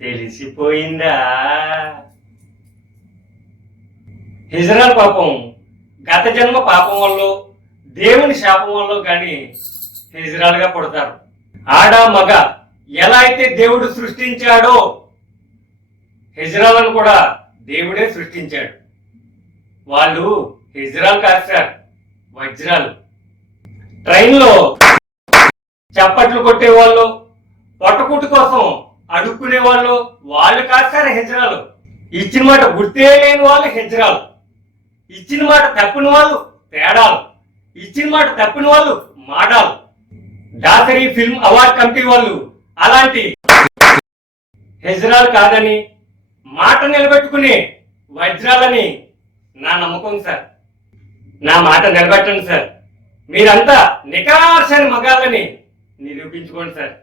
తెలిసిపోయిందా? హిజ్రాల్ పాపం గత జన్మ పాపం వల్ల దేవుని శాపం వల్ల కానీ హిజ్రాల్గా పుడతారు. ఆడ మగ ఎలా అయితే దేవుడు సృష్టించాడో హిజ్రాలను కూడా దేవుడే సృష్టించాడు. వాళ్ళు హిజ్రాల్ కాదు సార్, వజ్రాలు. ట్రైన్లో చప్పట్లు కొట్టేవాళ్ళు, పొట్టకుట్టు కోసం అడుక్కునే వాళ్ళు కాదు సార్ హిజ్రాలు. ఇచ్చిన మాట గుర్తే లేని వాళ్ళు హిజ్రాలు. ఇచ్చిన మాట తప్పిన వాళ్ళు తేడాలు. ఇచ్చిన మాట తప్పిన వాళ్ళు మాడాలు. దాసరి ఫిల్మ్ అవార్డ్ కమిటీ వాళ్ళు అలాంటి హిజ్రాలు కాదని మాట నిలబెట్టుకునే వజ్రాలని నా నమ్మకం సార్. నా మాట నిలబెట్టండి సార్. మీరంతా నికార్షని మగాళ్ళని నిరూపించుకోండి సార్.